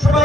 সভাপতি